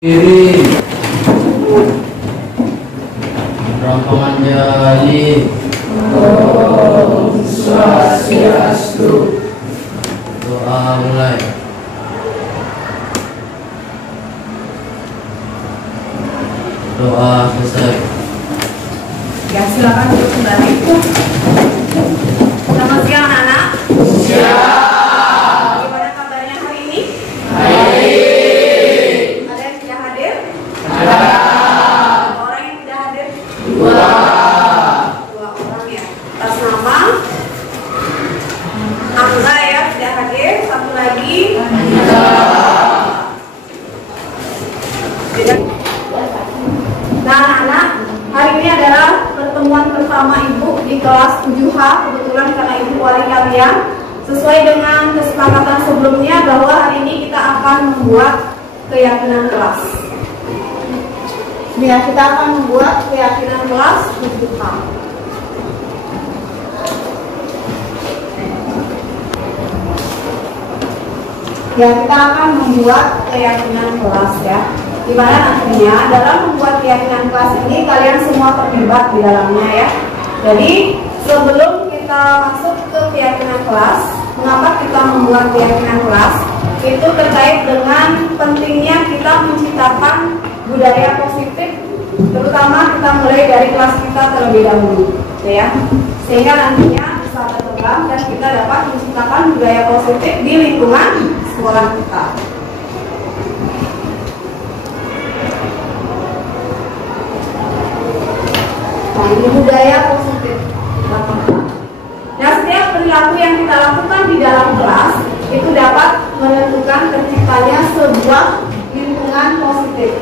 Kiri Rombongan jali Om Swastiastu. Doa mulai. Doa selesai. Ya, silakan duduk kembali. Selamat siang anak-anak. Siap. Gimana kabarnya hari ini? Baik. Ada yang tidak hadir? Ada. Orang yang tidak hadir? Dua. Dua orang ya. Atas nama Angga ya tidak hadir. Satu lagi. Nah anak-anak, hari ini adalah pertemuan pertama ibu di kelas 7H. Kebetulan karena ibu wali kalian, sesuai dengan kesepakatan sebelumnya bahwa hari ini kita akan membuat keyakinan kelas. Ya, kita akan membuat keyakinan kelas 7H. Ya, kita akan membuat keyakinan kelas ya. Di mana nantinya dalam membuat keyakinan kelas ini kalian semua terlibat di dalamnya ya. Jadi sebelum kita masuk ke keyakinan kelas, mengapa kita membuat keyakinan kelas? Itu terkait dengan pentingnya kita menciptakan budaya positif, terutama kita mulai dari kelas kita terlebih dahulu, ya. Sehingga nantinya bisa berkembang dan kita dapat menciptakan budaya positif di lingkungan sekolah kita. Ini budaya positif. Nah, setiap perilaku yang kita lakukan di dalam kelas itu dapat menentukan terciptanya sebuah lingkungan positif.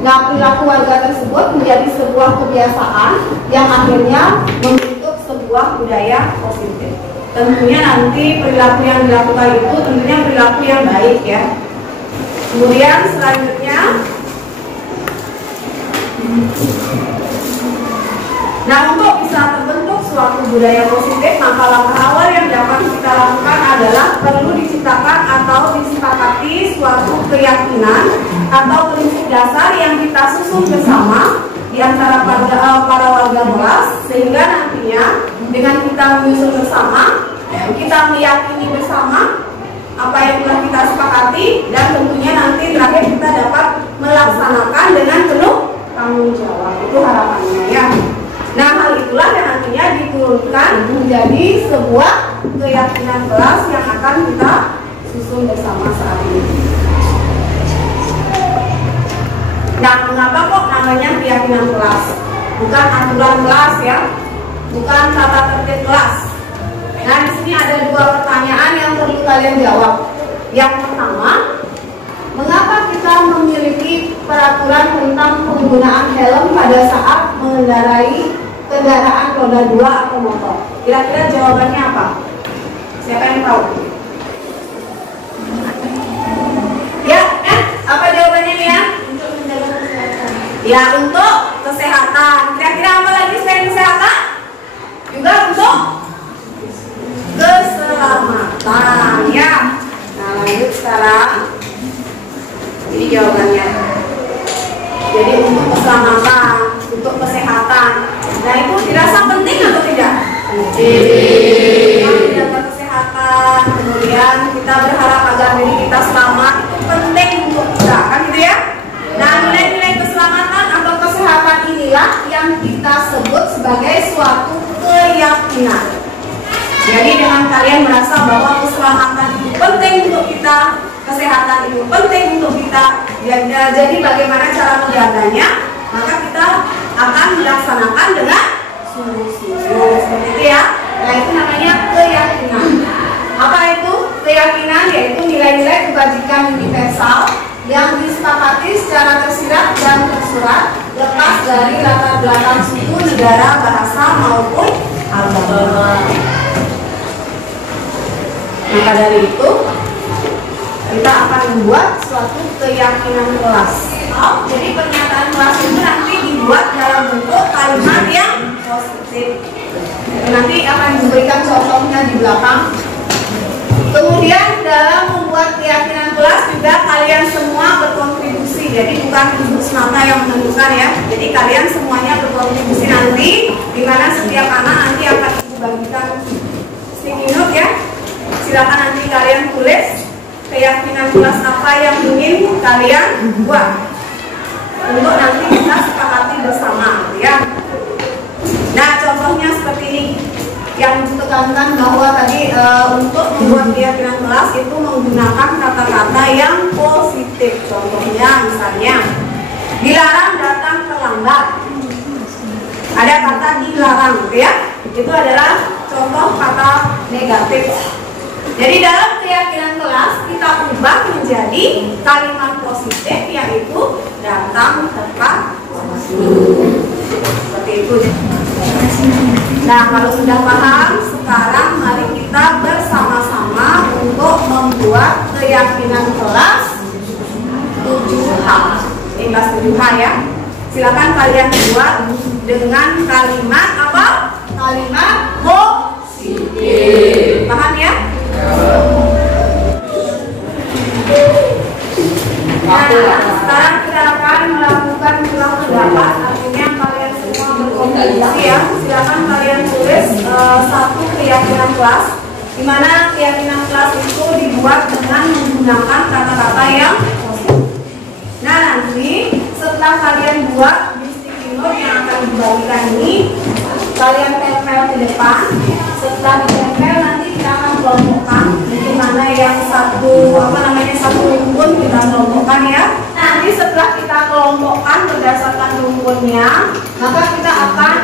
Nah, perilaku warga tersebut menjadi sebuah kebiasaan yang akhirnya membentuk sebuah budaya positif. Tentunya nanti perilaku yang dilakukan itu tentunya perilaku yang baik ya. Kemudian selanjutnya, nah, untuk bisa terbentuk suatu budaya positif, maka langkah awal yang dapat kita lakukan adalah perlu diciptakan atau disepakati suatu keyakinan atau prinsip dasar yang kita susun bersama di antara para warga kelas, sehingga nantinya dengan kita menyusun bersama, kita meyakini bersama apa yang telah kita sepakati, dan tentunya nanti terakhir kita dapat melaksanakan dengan penuh tanggung jawab. Itu harapannya ya. Nah, hal itulah yang nantinya diturunkan menjadi sebuah keyakinan kelas yang akan kita susun bersama saat ini. Nah, mengapa kok namanya keyakinan kelas? Bukan aturan kelas ya, bukan tata tertib kelas. Nah, di sini ada dua pertanyaan yang perlu kalian jawab. Yang pertama, mengapa kita memiliki peraturan tentang penggunaan helm pada saat mengendarai kendaraan roda 2 atau motor? Kira-kira jawabannya apa? Siapa yang tahu? Ya, apa jawabannya ya? Untuk menjaga kesehatan. Ya, untuk kesehatan. Kira-kira apa lagi selain kesehatan? Juga untuk keselamatan ya. Nah, lanjut sekarang. Ini jawabannya. Jadi untuk keselamatan, untuk kesehatan. Nah, itu dirasa penting atau tidak? Penting. Menjaga kesehatan, kemudian kita berharap agar diri kita selamat, itu penting untuk kita, kan gitu ya? Nah, nilai-nilai keselamatan atau kesehatan inilah yang kita sebut sebagai suatu keyakinan. Jadi dengan kalian merasa bahwa keselamatan itu penting untuk kita, kesehatan itu penting untuk kita, jadi bagaimana cara menjaganya? Maka kita akan melaksanakan dengan sungguh-sungguh, seperti itu ya. Nah, itu namanya keyakinan. Apa itu keyakinan? Yaitu nilai-nilai kebajikan universal yang disepakati secara tersirat dan tersurat, lepas dari latar belakang suku, negara, bahasa maupun agama. Maka dari itu kita akan membuat suatu keyakinan kelas. Jadi pernyataan kelas itu nanti dibuat dalam bentuk kalimat yang positif. Nanti akan diberikan contohnya di belakang. Kemudian dalam membuat keyakinan kelas juga kalian semua berkontribusi bukan ibu semata yang menentukan ya. Jadi kalian semuanya berkontribusi nanti, di mana setiap anak nanti akan ibu bagikan sticky note ya. Silakan nanti kalian tulis keyakinan kelas apa yang ingin kalian buat untuk nanti kita sepakati bersama ya. Nah, contohnya seperti ini yang ditekankan bahwa tadi untuk membuat keyakinan kelas itu menggunakan kata-kata yang positif. Contohnya misalnya dilarang datang terlambat. Ada kata dilarang gitu ya. Itu adalah contoh kata negatif. Jadi dalam keyakinan kelas kita ubah menjadi kalimat positif, yaitu datang tepat waktu. Seperti itu. Nah, kalau sudah paham, sekarang mari kita bersama-sama untuk membuat keyakinan kelas 7H. Ini kelas 7H ya. Silakan kalian buat dengan kalimat apa? Kalimat positif. Paham ya? Nah, sekarang kita akan melakukan ulang pendapat. Artinya kalian semua berkontribusi ya. Silakan kalian tulis satu keyakinan kelas, di mana keyakinan kelas itu dibuat dengan menggunakan kata-kata yang positif. Nah, nanti setelah kalian buat di sticky note yang akan dibagikan ini, kalian tempel di depan. Setelah ditempel nanti kita akan kelompokkan, di mana yang satu satu rumpun kita kelompokkan ya. Nanti setelah kita kelompokkan berdasarkan rumpunnya, maka kita akan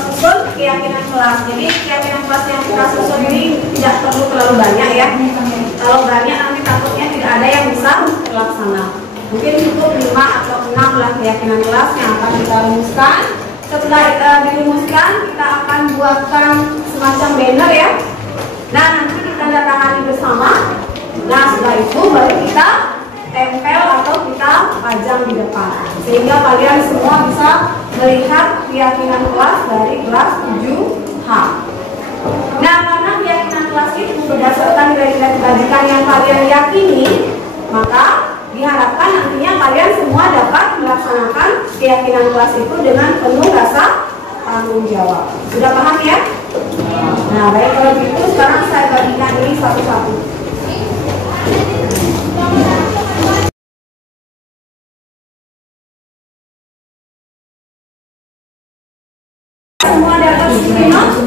susun keyakinan kelas. Jadi keyakinan kelas yang kita susun ini tidak perlu terlalu banyak ya. Kalau banyak nanti takutnya tidak ada yang bisa terlaksana. Mungkin cukup 5 atau 6 lah keyakinan kelas yang akan kita rumuskan. Setelah dirumuskan, kita akan buatkan semacam banner ya. Nah, nanti kita tanda tangani bersama. Nah, setelah itu baru kita tempel atau kita pajang di depan, sehingga kalian semua bisa melihat keyakinan kelas dari kelas 7H. Nah, karena keyakinan kelas itu berdasarkan nilai-nilai kebajikan yang kalian yakini, maka diharapkan nantinya kalian semua dapat melaksanakan keyakinan kelas itu dengan penuh rasa tanggung jawab. Sudah paham ya? Nah, baik, kalau gitu sekarang saya bagikan ini satu-satu. Semua dapat sticky note?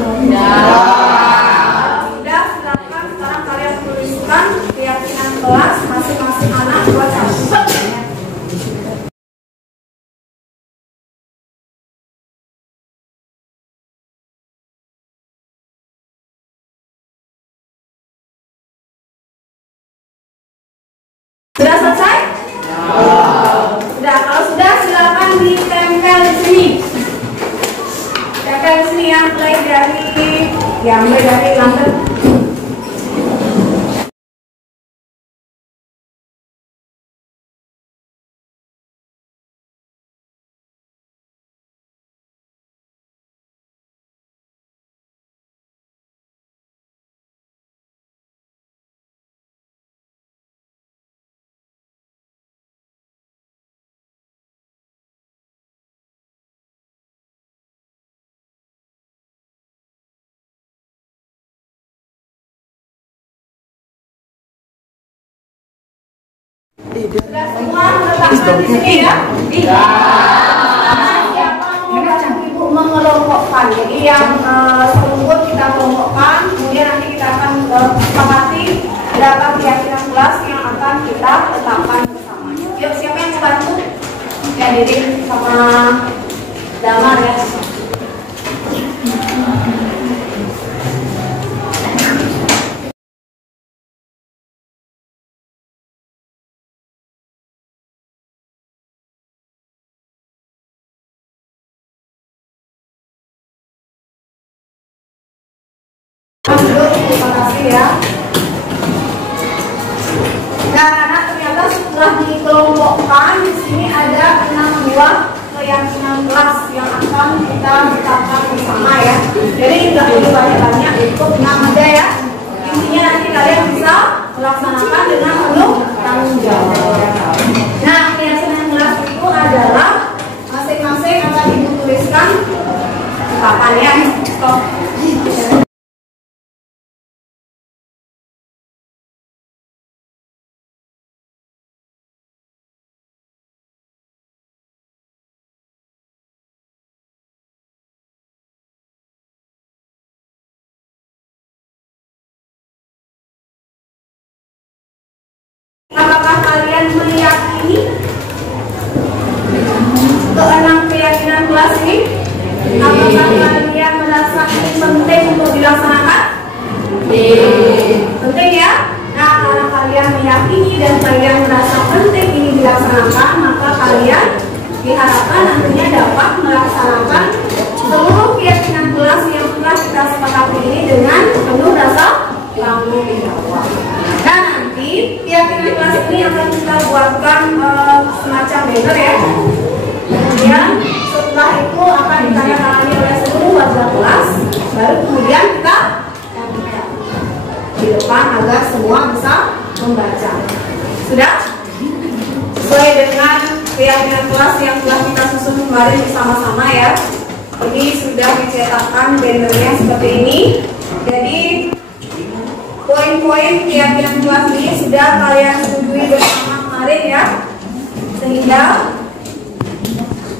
Sudah, silakan sekarang kalian tuliskan keyakinan kelas masing-masing anak buat satu. Sudah selesai? Sudah, kalau sudah silakan ditempel di sini. Tempel di sini ya, mulai dari London. Sudah semua meletakkan di sini ya? Iya. Siapa mau bantu ibu mengelompokkan? Jadi yang serumpun kita kelompokkan, kemudian nanti kita akan sepakati berapa keyakinan kelas yang akan kita tetapkan bersama. Yuk, siapa yang mau bantu? Ya, Dede sama Damar ya. Terima kasih ya. Nah, karena ternyata setelah dikelompokkan di sini ada 6 buah keyakinan kelas yang akan kita tetapkan bersama ya. Jadi nggak perlu banyak-banyak, cukup 6 aja ya. Intinya nanti kalian bisa melaksanakan dengan penuh tanggung jawab. Nah, keyakinan kelas itu tangannya. Stop. Apakah kalian meyakini keenam keyakinan kelas ini? Apakah kalian merasa ini penting untuk dilaksanakan? Penting ya? Nah, karena kalian meyakini dan kalian merasa penting ini dilaksanakan, maka kalian diharapkan nantinya dapat melaksanakan seluruh keyakinan kelas yang telah kita sepakati ini dengan penuh rasa tanggung jawab. Dan nanti keyakinan kelas ini akan kita buatkan semacam banner ya. Kemudian setelah itu akan ditandatangani oleh seluruh warga kelas. Baru kemudian kita tempel di depan agar semua bisa membaca. Sudah? Sesuai dengan keyakinan kelas yang telah kita susun kemarin bersama-sama ya. Ini sudah dicetakkan bannernya seperti ini. Jadi poin-poin keyakinan kelas ini sudah kalian setujui bersama kemarin ya. Sehingga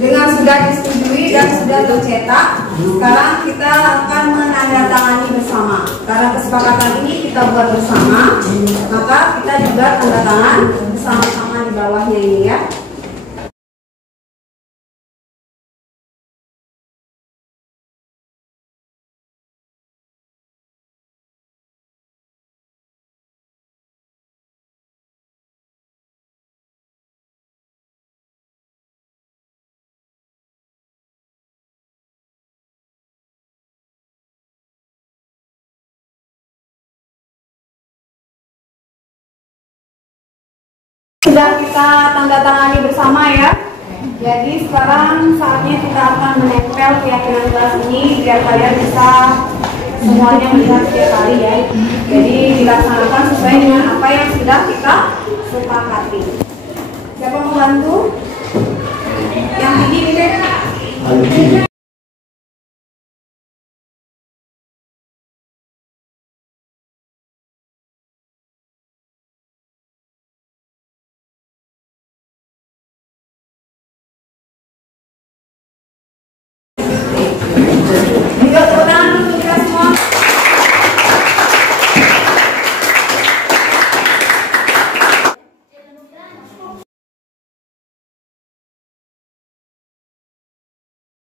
dengan sudah disetujui dan sudah tercetak, sekarang kita akan menandatangani bersama. Karena kesepakatan ini kita buat bersama, maka kita juga tanda tangan bersama-sama di bawahnya ini ya. Sudah kita tanda tangani bersama ya. Jadi sekarang saatnya kita akan menempel keyakinan kelas ini biar kalian bisa semuanya melihat setiap hari ya. Jadi dilaksanakan sesuai dengan apa yang sudah kita sepakati. Siapa mau bantu? Yang ini